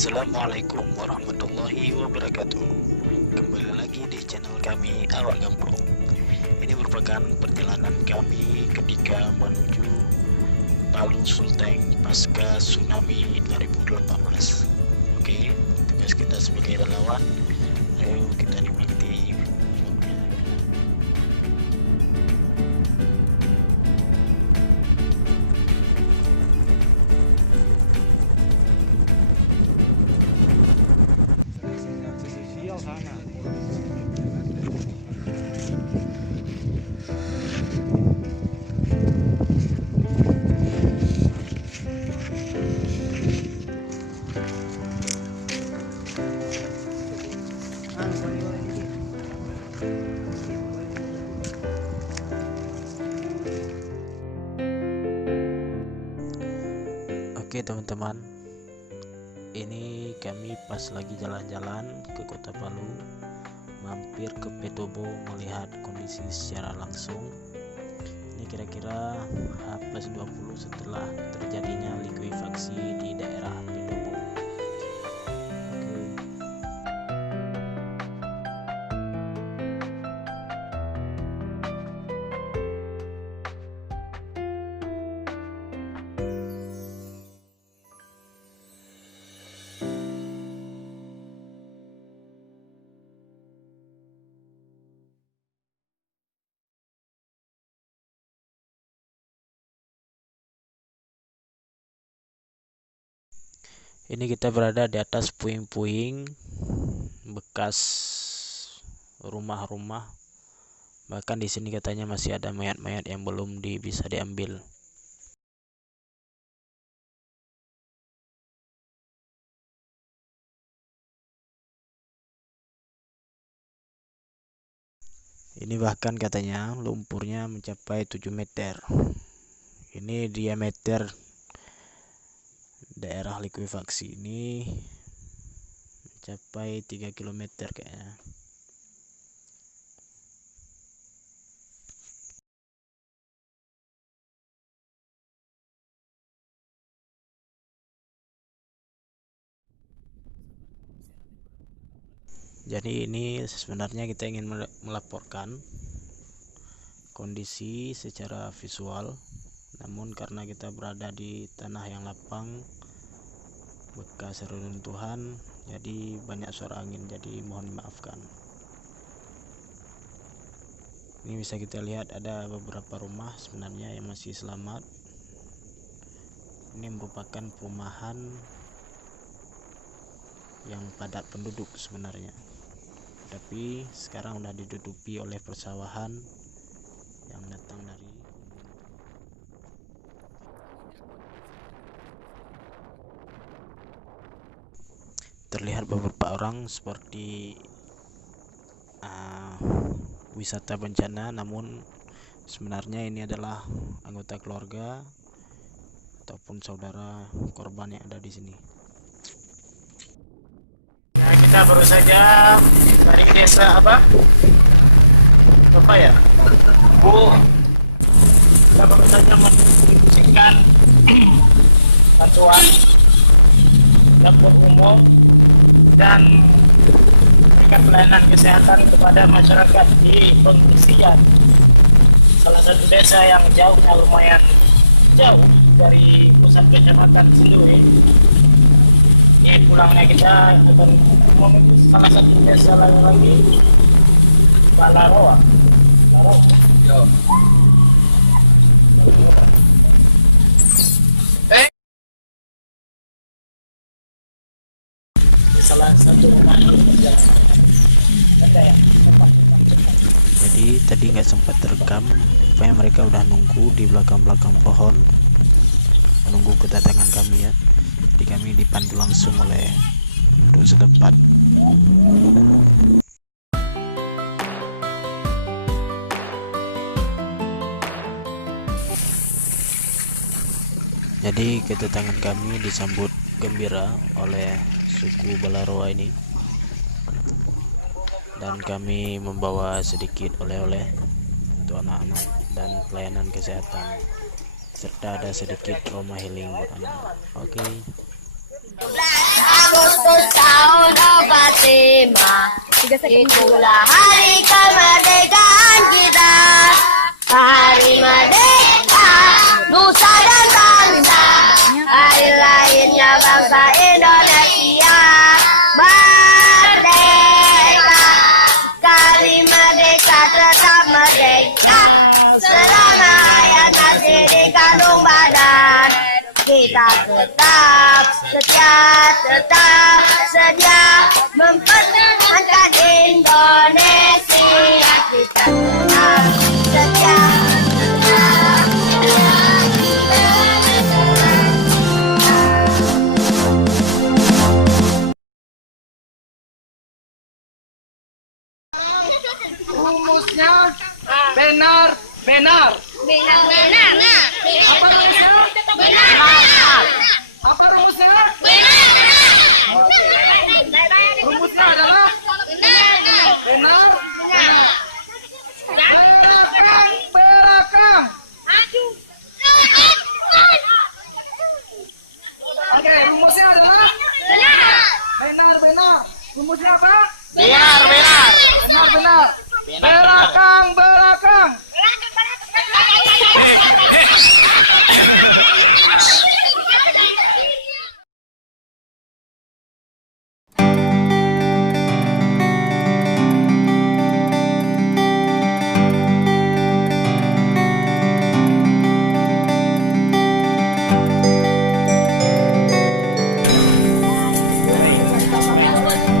Assalamualaikum warahmatullahi wabarakatuh. Kembali lagi di channel kami Awak Gampang. Ini merupakan perjalanan kami ketika menuju Palu Sulteng pasca tsunami 2018. Oke, tugas kita sebagai relawan, ayo kita nikmati. Oke teman-teman, ini kami pas lagi jalan-jalan ke kota Palu, mampir ke Petobo melihat kondisi secara langsung. Ini kira-kira H+20 setelah terjadinya likuifaksi di daerah Petobo. Ini kita berada di atas puing-puing bekas rumah-rumah. Bahkan di sini katanya masih ada mayat-mayat yang belum bisa diambil. Ini bahkan katanya lumpurnya mencapai 7 meter. Ini diameter daerah likuifaksi ini mencapai 3 km kayaknya. Jadi ini sebenarnya kita ingin melaporkan kondisi secara visual, namun karena kita berada di tanah yang lapang bekas reruntuhan, jadi banyak suara angin, jadi mohon dimaafkan. Ini bisa kita lihat ada beberapa rumah sebenarnya yang masih selamat. Ini merupakan perumahan yang padat penduduk sebenarnya, tapi sekarang sudah ditutupi oleh persawahan yang datang dari gunung itu. Terlihat beberapa orang seperti wisata bencana, namun sebenarnya ini adalah anggota keluarga ataupun saudara korban yang ada di sini. Ya, kita baru saja dari desa apa ya? Kita baru saja mendistribusikan bantuan dapur umum dan memberikan pelayanan kesehatan kepada masyarakat di pengungsian salah satu desa yang jauhnya lumayan jauh dari pusat kecamatan Sindue. Ini pulangnya kita akan menuju salah satu desa lagi, Balaroa. Salah satu rumah yang berjalan ada ya Jadi tadi nggak sempat terekam, supaya mereka udah nunggu di belakang pohon menunggu kedatangan kami ya. Jadi kami dipandu langsung oleh penduduk setempat. Jadi kedatangan kami disambut gembira oleh suku Balaroa ini, dan kami membawa sedikit oleh-oleh untuk anak dan pelayanan kesehatan, serta ada sedikit trauma healing. Oke. tahun oh Fatima. Itulah hari kemerdekaan kita. Hari merdeka, nusa dan bangsa. Hari lahirnya bangsa Indonesia. Merdeka, sekali merdeka tetap merdeka. Selama hayat masih di kandung badan, kita tetap setia mempertahankan Indonesia. Kita tetap setia. Rumusnya benar. Apa rumusnya? Rumusnya adalah benar. Berakang. Oke, rumusnya adalah benar. Rumusnya apa? Benar. Berakang. Baik.